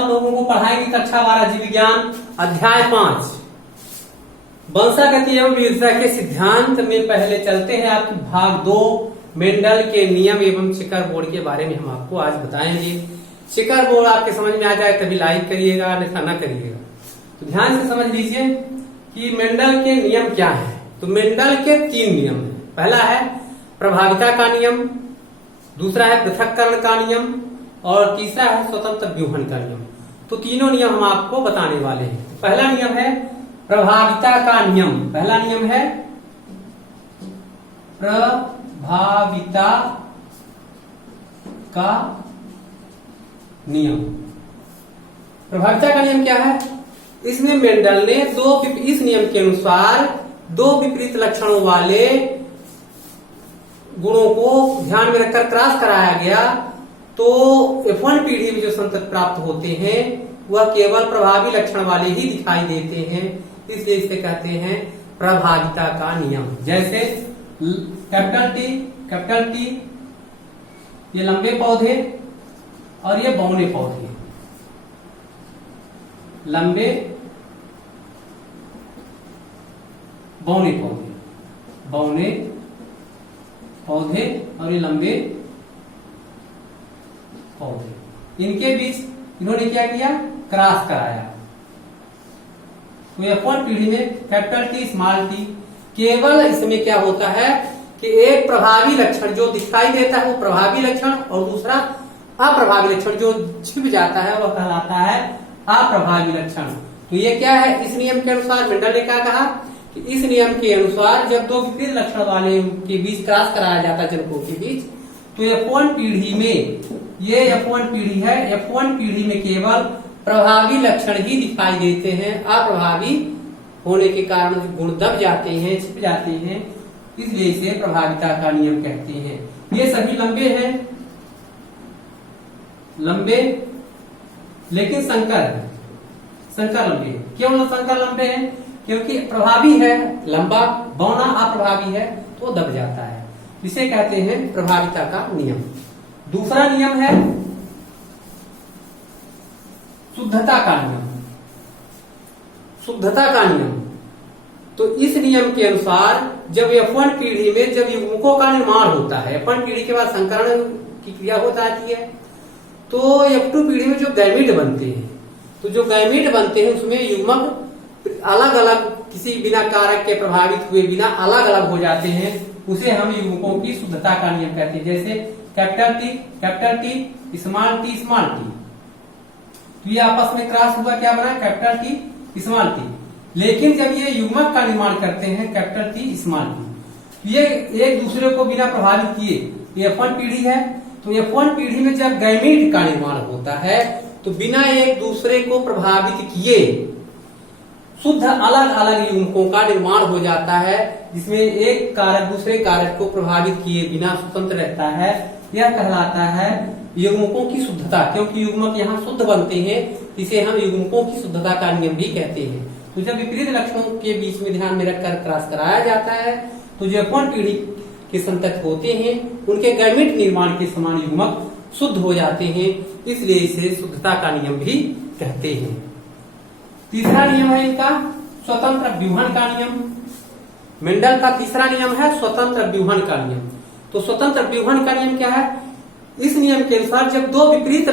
आप लोगों को पढ़ाएंगे कक्षा 12 जीव विज्ञान अध्याय 5 वंशागति एवं विविधता के सिद्धांत में पहले चलते हैं आपकी भाग 2 मेंडल के नियम एवं चिकर बोर्ड के बारे में हम आपको आज बताएंगे। चिकर बोर्ड आपके समझ में आ जाए तभी लाइक करिएगा, अन्यथा न करिएगा। तो ध्यान से समझ लीजिए कि मेंडल के नियम क्या है। तो मेंडल के 3 नियम है। पहला है प्रभाविता का नियम, दूसरा है पृथक्करण का नियम और तीसरा है स्वतंत्र व्यूहन का नियम। तो तीनों नियम हम आपको बताने वाले हैं। पहला नियम है प्रभाविता का नियम। पहला नियम है प्रभाविता का नियम। प्रभाविता का नियम क्या है? इसमें मेंडल ने इस नियम के अनुसार 2 विपरीत लक्षणों वाले गुणों को ध्यान में रखकर क्रॉस कराया गया तो F1 पीढ़ी में जो संतति प्राप्त होते हैं वह केवल प्रभावी लक्षण वाले ही दिखाई देते हैं, इसलिए इसे कहते हैं प्रभाविता का नियम। जैसे कैपिटल टी ये लंबे पौधे और ये बौने पौधे, लंबे बौने पौधे और ये लंबे पौधे, इनके बीच इन्होंने क्या किया? क्रॉस कराया। तो F1 पीढ़ी में कैपिटल टी स्मॉल टी, केवल इसमें क्या होता है कि एक प्रभावी लक्षण जो दिखाई देता है वो प्रभावी लक्षण और दूसरा अप्रभावी लक्षण जो छिप जाता है वह कहलाता है अप्रभावी लक्षण। तो ये क्या है? इस नियम के अनुसार मेंडल ने क्या कहा कि इस नियम के अनुसार जब 2 विपरीत लक्षण वाले के बीच क्रॉस कराया जाता है जनकों के बीच, तो F1 पीढ़ी में, ये F1 पीढ़ी है, F1 पीढ़ी में केवल प्रभावी लक्षण ही दिखाई देते हैं, अप्रभावी होने के कारण गुण दब जाते हैं, छिप जाते हैं, इसलिए इसे प्रभाविता का नियम कहते हैं। ये सभी लंबे हैं, लंबे लेकिन संकर लंबे। क्यों संकर लंबे हैं? क्योंकि प्रभावी है लंबा, बौना अप्रभावी है तो दब जाता है, इसे कहते हैं प्रभाविता का नियम। दूसरा नियम है शुद्धता का नियम। शुद्धता का नियम, तो इस नियम के अनुसार जब F1 पीढ़ी में जब युग्मकों का निर्माण होता है, F1 पीढ़ी के बाद संकरण की क्रिया हो जाती है, तो F2 पीढ़ी में जो गैमीट बनते हैं, तो जो गैमीट बनते हैं उसमें युग्मक अलग अलग किसी बिना कारक के प्रभावित हुए बिना अलग अलग हो जाते हैं, उसे हम युग्मकों की शुद्धता का नियम कहते हैं। जैसे कैपिटल टी स्मॉल टी, तो ये आपस में क्रॉस हुआ, क्या बना? Capital T small T. लेकिन जब ये युग्मक का निर्माण करते हैं कैपिटल टी स्मॉल टी, ये एक दूसरे को बिना प्रभावित किए, ये F1 पीढ़ी है, तो F1 पीढ़ी में जब गैमीट का निर्माण होता है तो बिना एक दूसरे को प्रभावित किए शुद्ध अलग अलग युग्मकों का निर्माण हो जाता है, जिसमें एक कारक दूसरे कारक को प्रभावित किए बिना स्वतंत्र रहता है। यह कहलाता है युग्मकों की शुद्धता। क्योंकि युग्मक यहाँ शुद्ध बनते हैं, इसे हम युग्मकों की शुद्धता का नियम भी कहते हैं। तो जब विपरीत लक्षणों के बीच में ध्यान में रखकर क्रॉस कराया जाता है तो जो F1 पीढ़ी के संतति होते हैं उनके गैमीट निर्माण के समान युग्मक शुद्ध हो जाते हैं, इसलिए इसे शुद्धता का नियम भी कहते हैं। तीसरा नियम है इनका स्वतंत्र व्यूहन का नियम। मेंडल का तीसरा नियम है स्वतंत्र व्यूहन का नियम। तो स्वतंत्र व्यूहन का नियम क्या है? इस नियम के अनुसार जब 2 विपरीत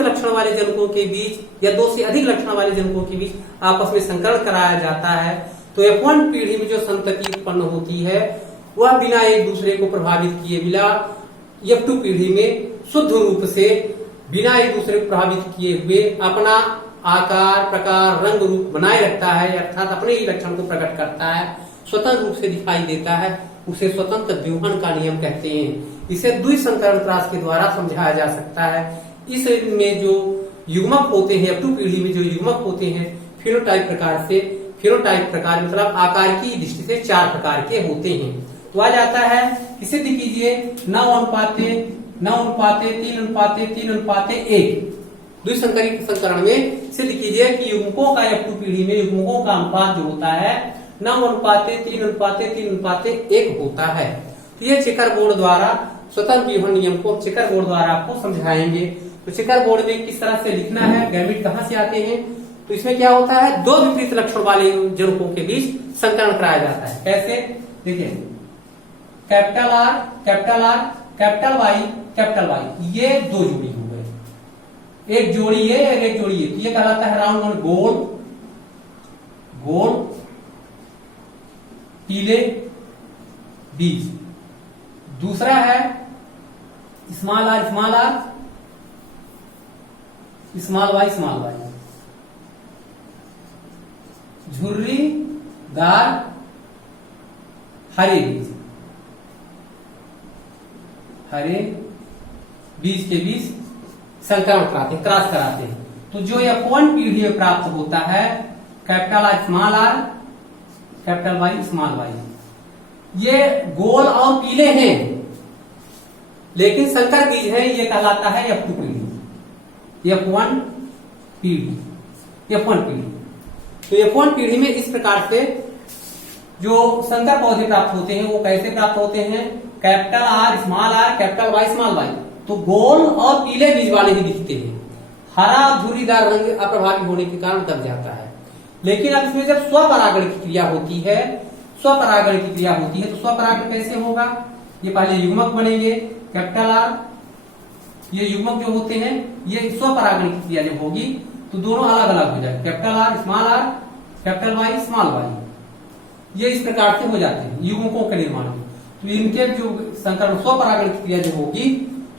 लक्षण वाले जनकों के बीच या 2 से अधिक लक्षण वाले जनकों के बीच आपस में संकरण कराया जाता है तो F1 पीढ़ी में जो संतति उत्पन्न होती है वह बिना एक दूसरे को प्रभावित किए बिना F2 पीढ़ी में शुद्ध रूप से बिना एक दूसरे को प्रभावित किए हुए अपना आकार, प्रकार, रंग, रूप बनाए रखता है, अर्थात अपने ही लक्षण को प्रकट करता है, स्वतंत्र रूप से दिखाई देता है, उसे स्वतंत्र व्यूहन का नियम कहते हैं। इसे द्विसंकरण क्रॉस के द्वारा समझाया जा सकता है। इसमें जो युग्मक होते हैं F2 पीढ़ी में जो युग्मक होते हैं फिनोटाइप प्रकार मतलब आकार की दृष्टि से 4 प्रकार के होते हैं। तो आ जाता है कि सिद्ध कीजिए 9:3:3:1। द्विसंकरण में सिद्ध कीजिए कि युग्मकों का F2 पीढ़ी में युग्मकों का अनुपात जो होता है 9:3:3:1 होता है। तो ये चिकर बोर्ड द्वारा स्वतंत्र व्यूहन नियम को चिकर बोर्ड द्वारा आपको समझाएंगे। तो चेकर बोर्ड में किस तरह से लिखना है, गैमीट कहां से आते हैं, तो इसमें क्या होता है, दो विपरीत लक्षण वाले जनकों के बीच संकरण कराया जाता है। कैसे, देखिए capital R, capital R, capital Y, capital Y, ये दो जोड़ी हो गए, एक जोड़ी ये और एक जोड़ी ये, तो ये कहलाता है राउंड वन, गोल गोल पीले बीज। दूसरा है small R, small R, small Y, small Y, झुर्रीदार हरे बीज, हरे बीज के बीच संकरण कराते हैं, क्रॉस कराते हैं। तो जो F1 पीढ़ी में प्राप्त होता है, capital R small R, capital Y small Y, ये गोल और पीले हैं लेकिन संकर बीज है, ये कहलाता है F2 पीढ़ी, F1 पीढ़ी, F1 पीढ़ी। तो F1 पीढ़ी में इस प्रकार से जो संकर पौधे प्राप्त होते हैं वो कैसे प्राप्त होते हैं, capital R small R, capital Y small Y, तो गोल और पीले बीज वाले ही दिखते हैं, हरा झुर्रीदार रंग अप्रभावी होने के कारण दब जाता है। लेकिन अब इसमें जब स्वपरागण की क्रिया होती है, स्वपरागण की क्रिया होती है, तो स्वपरागण कैसे होगा, ये पहले युग्मक बनेंगे, कैपिटल आर, ये युग्मक जो होते हैं, ये स्वपरागण की क्रिया जब होगी तो दोनों अलग अलग हो जाए, capital R small R, capital Y small Y, ये इस प्रकार से हो जाते हैं युग्मकों के निर्माण में। तो इनके जो संकरण स्वपरागण की क्रिया जो होगी,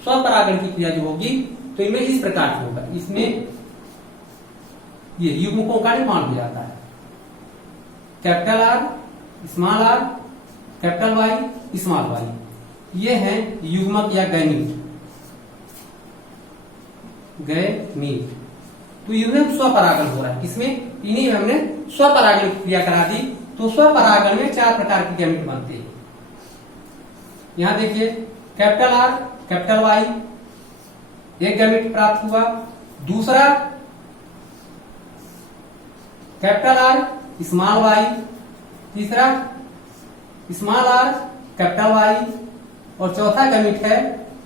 स्वपरागण की क्रिया जो होगी, तो इनमें इस प्रकार से होगा, इसमें ये युग्मकों का निर्माण हो जाता है, capital R small R, capital Y small Y, ये है युग्मक या गैमीट, गैमीट। तो इनमें स्वपरागण हो रहा है, किसमें, इन्हीं में हमने स्वपरागण की क्रिया करा दी। तो स्वपरागण में चार प्रकार के गैमीट बनते हैं। यहां देखिए कैपिटल आर, कैपिटल वाई, एक गैमीट प्राप्त हुआ। दूसरा कैपिटल आर स्मॉल वाई, तीसरा स्मॉल आर कैपिटल वाई, और चौथा गैमीट है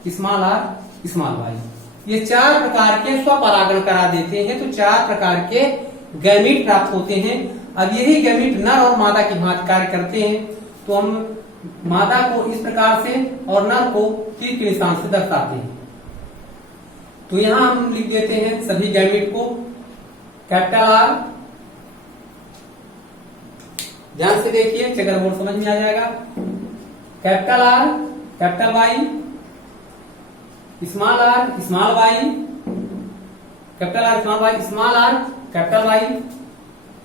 स्मॉल आर स्मॉल वाई। ये चार प्रकार के स्वपरागण करा देते हैं, तो चार प्रकार के गैमीट प्राप्त होते हैं। अब यही गैमीट नर और मादा की भांति कार्य करते हैं, तो हम मादा को इस प्रकार से और नर को तीर के निशान से दर्शाते हैं। तो यहां हम लिख देते हैं सभी गैमीट को, कैपिटल आर, ध्यान से देखिए चेकर बोर्ड समझ में आ जाएगा, capital R, capital Y, small R small Y, capital R small Y, small R capital Y,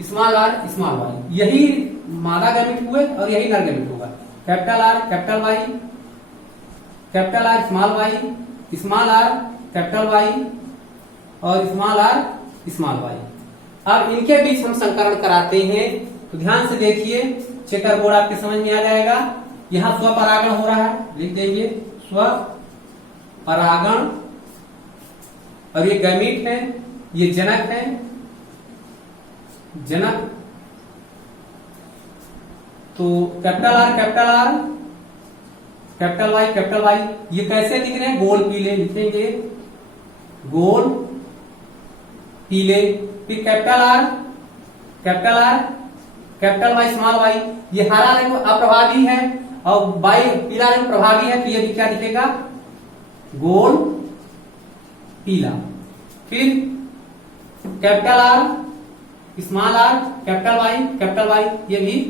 small R small Y, यही मादा गैमीट हुए और यही नर गैमीट होगा। Capital R capital Y, capital R small Y, small R capital Y और small R small Y. अब इनके बीच हम संकरण कराते हैं, तो ध्यान से देखिए चेकर बोर्ड आपके समझ में आ जाएगा। यहां स्वपरागण हो रहा है, लिख देंगे स्वपरागण, और ये गैमीट है, ये जनक है, जनक। तो capital R capital R, capital Y capital Y, ये कैसे दिख रहे हैं, गोल पीले लिखेंगे, गोल पीले। फिर capital R capital Y small Y, ये हरा रंग अप्रभावी है और वाई पीला रंग प्रभावी है, तो ये भी क्या दिखेगा, गोल पीला। फिर capital R small R capital Y, ये भी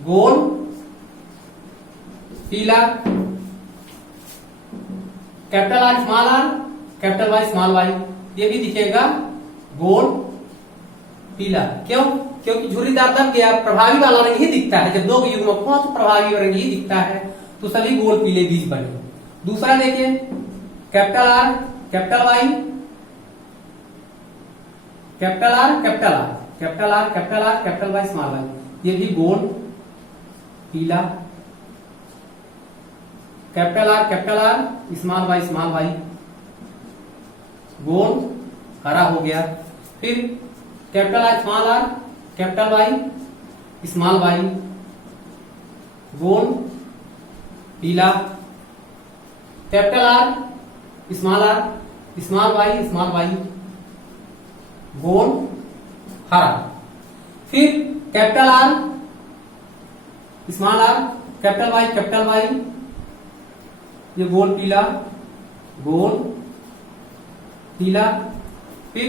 गोल पीला। Capital R capital Y small Y, ये भी दिखेगा गोल पीला। क्यों, क्योंकि झुर्रीदार दब गया, प्रभावी वाला रंग ही दिखता है। जब दो युग्मक हो तो प्रभावी रंग ही दिखता है, तो सभी गोल पीले बीज बने। दूसरा देखिए capital R capital Y, capital R capital R capital R capital R capital Y small Y, ये भी गोल पीला। कैपिटल आर स्मॉल वाई, गोल हरा हो गया। फिर capital R capital Y small Y, गोल पीला। कैपिटल आर स्मॉल वाई गोल हरा। फिर capital R small R, capital Y ये गोल पीला। फिर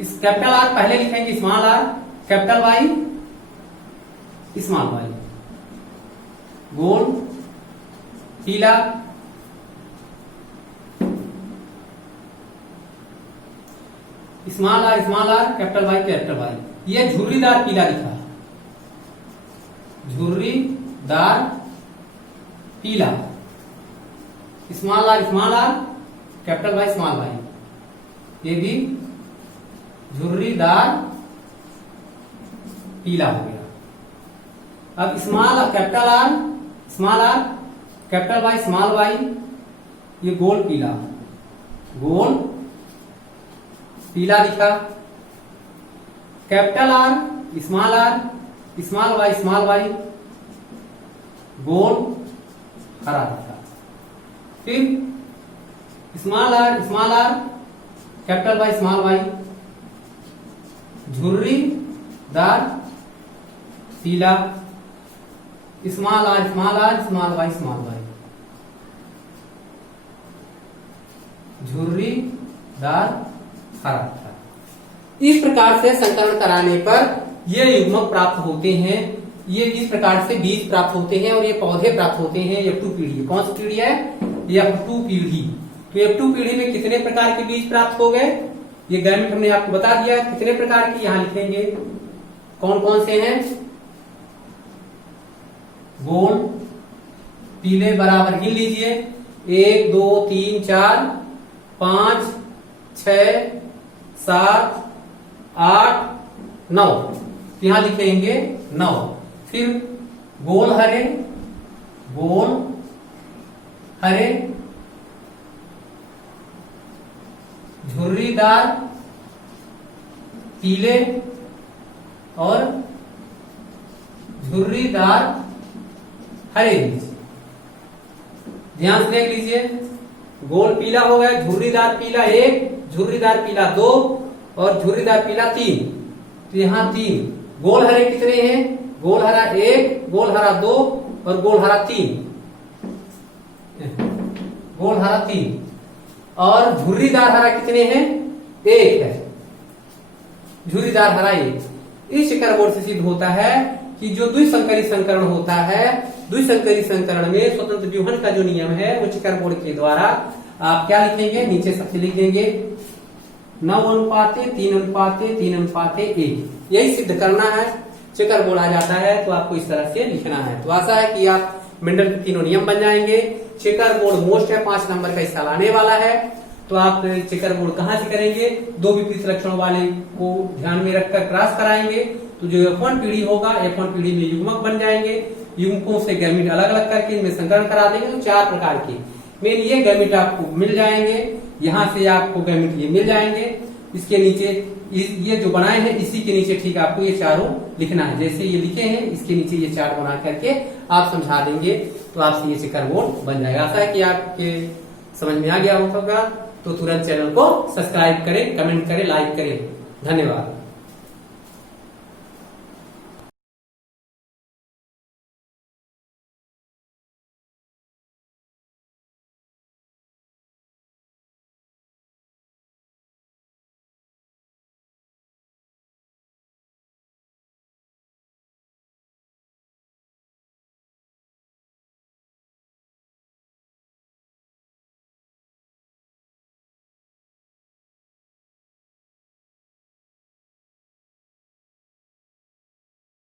इस कैपिटल आर पहले लिखेंगे small R, capital Y small Y गोल पीला। स्मॉल आर कैपिटल वाई ये झुर्रीदार पीला दिखा, झुर्रीदार पीला। Small R capital Y small Y ये भी झुर्रीदार पीला हो गया। अब capital R capital Y small Y ये गोल पीला दिखा। कैपिटल आर स्मॉल वाई गोल हरा दिखा। फिर small R capital Y small Y झुर्रीदार पीला। स्मॉल आर स्मॉल वाई झुर्रीदार हरा था। इस प्रकार से संकलन कराने पर ये युग्मक प्राप्त होते हैं। ये इस प्रकार से बीज प्राप्त होते हैं और ये पौधे प्राप्त होते हैं। F2 पीढ़ी कौन सी पीढ़ी है? F2 पीढ़ी। तो F2 पीढ़ी में कितने प्रकार के बीज प्राप्त हो गए? ये गैमेट हमने आपको बता दिया कितने प्रकार के, यहां लिखेंगे कौन कौन से हैं। गोल पीले बराबर गिन लीजिए 1 2 3 4 5 6 7 8 9, यहां लिखेंगे 9। फिर गोल हरे झुर्रीदार पीले और झुर्रीदार हरे बीज। ध्यान से देख लीजिए गोल पीला हो गया, झुर्रीदार पीला 1, झुर्रीदार पीला 2 और झुर्रीदार पीला 3। तो यहाँ 3। गोल हरे कितने हैं? गोल हरा 1, गोल हरा 2 और गोल हरा 3। गोल हरा 3 और झुर्रीदार हरा कितने हैं? 1 है। झुर्रीदार हरा 1। इस शिखर बोर्ड से सिद्ध होता है कि जो द्विसंकरी संकरण होता है, द्विसंकरी संकरण में स्वतंत्र व्यूहन का जो नियम है वो शिखर बोर्ड के द्वारा आप क्या लिखेंगे? नीचे सबसे लिख देंगे 9:3:3:1। यही सिद्ध करना है, शिखर बोर्ड आ जाता है तो आपको इस तरह से लिखना है। तो आशा है कि आप मेंडल के तीनों नियम बन जाएंगे। शिखर बोर्ड मोस्ट है, 5 नंबर का हिस्सा लाने वाला है। तो आप शिखर बोर्ड कहां से करेंगे? 2 विपरीत लक्षणों वाले को ध्यान में रखकर क्रॉस कराएंगे। तो जो F1 पीढ़ी होगा, F1 पीढ़ी में युग्मक बन जाएंगे। युग्मकों से गैमेट अलग अलग करके इनमें संकरण करा देंगे। तो 4 प्रकार के मेन ये गैमेट आपको मिल जाएंगे। यहाँ से आपको गैमेट ये मिल जाएंगे। इसके नीचे ये जो बनाए हैं इसी के नीचे ठीक आपको ये चारों लिखना है। जैसे ये लिखे हैं इसके नीचे ये 4 बना करके आप समझा देंगे तो आपसे ये शिखर बोर्ड बन जाएगा। आशा है कि आपके समझ में आ गया होगा। तो तुरंत चैनल को सब्सक्राइब करें, कमेंट करें, लाइक करें। धन्यवाद।